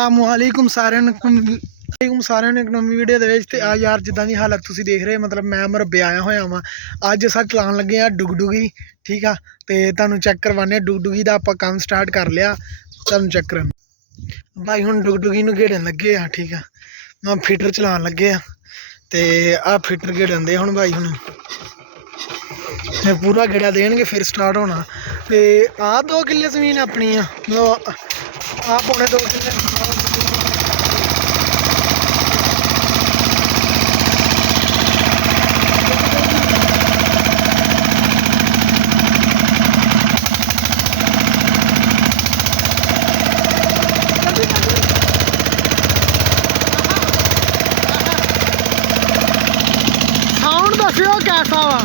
अस्सलामुअलैकुम साਰਿਆਂ ਨੂੰ ਇੱਕ ਨਵੀਂ ਵੀਡੀਓ ਦੇ ਵਿੱਚ। ਤੇ ਆ ਯਾਰ ਜਿੱਦਾਂ ਦੀ ਹਾਲਤ ਤੁਸੀਂ ਦੇਖ ਰਹੇ ਮਤਲਬ ਮੈਂ ਮੁਰੱਬੇ ਆਇਆ ਹੋਇਆ ਵਾਂ। ਅੱਜ ਅਸਾਂ ਚਲਾਉਣ ਲੱਗੇ ਆ ਡੁਗਡੁਗੀ, ਠੀਕ ਆ। ਤੇ ਤੁਹਾਨੂੰ ਚੈੱਕ ਕਰਵਾਉਂਦੇ ਆ ਡੁਗਡੁਗੀ ਦਾ। ਆਪਾਂ ਕੰਮ ਸਟਾਰਟ ਕਰ ਲਿਆ, ਤੁਹਾਨੂੰ ਚੈੱਕ ਕਰਨ ਭਾਈ। ਹੁਣ ਡੁਗਡੁਗੀ ਨੂੰ ਘੇੜਨ ਲੱਗੇ ਆ, ਠੀਕ ਆ। ਮੈਂ ਫੀਟਰ ਚਲਾਉਣ ਲੱਗੇ ਆ ਤੇ ਆ ਫੀਟਰ ਘੇੜਨ ਦੇ ਹੁਣ ਭਾਈ। ਹੁਣ पूरा गेड़ा देंगे फिर स्टार्ट होना। तो आ 2 किले जमीन अपनी आ पौने 2 किले साउंड दस्यो कैसा वा।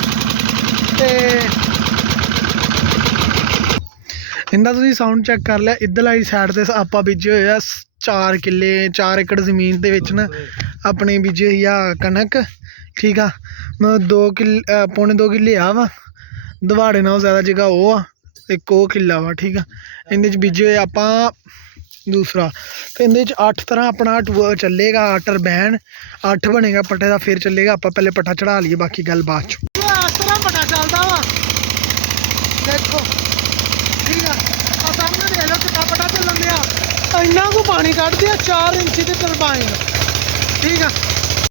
इन्दा तुसीं साउंड चैक कर लिया। इधर वाली साइड ते आपां बीजे होए आ 4 किले 4 एकड़ जमीन दे विच ना अपनी बीजी होई आ कनक, ठीक आ। मतलब 2 किले पौने 2 किले आ वा। दवाड़े नालों ज़्यादा जगह वो आ, एक वो किला वा, ठीक आ। इहदे च बीजे होए आपां दूसरा। तो इहदे च 8 तरह अपना चलेगा टरबैन, 8 बनेगा पट्टे का। फिर चलेगा। आप पहले पट्टा चढ़ा लिए, बाकी गल बाद च। इस तरह पट्टा चलता वा, देखो, ठीक है। सामने देख लो कितना पट्टा चलन दिया। इन्ना को पानी कट दिया 4 इंची की टरबाइन, ठीक है।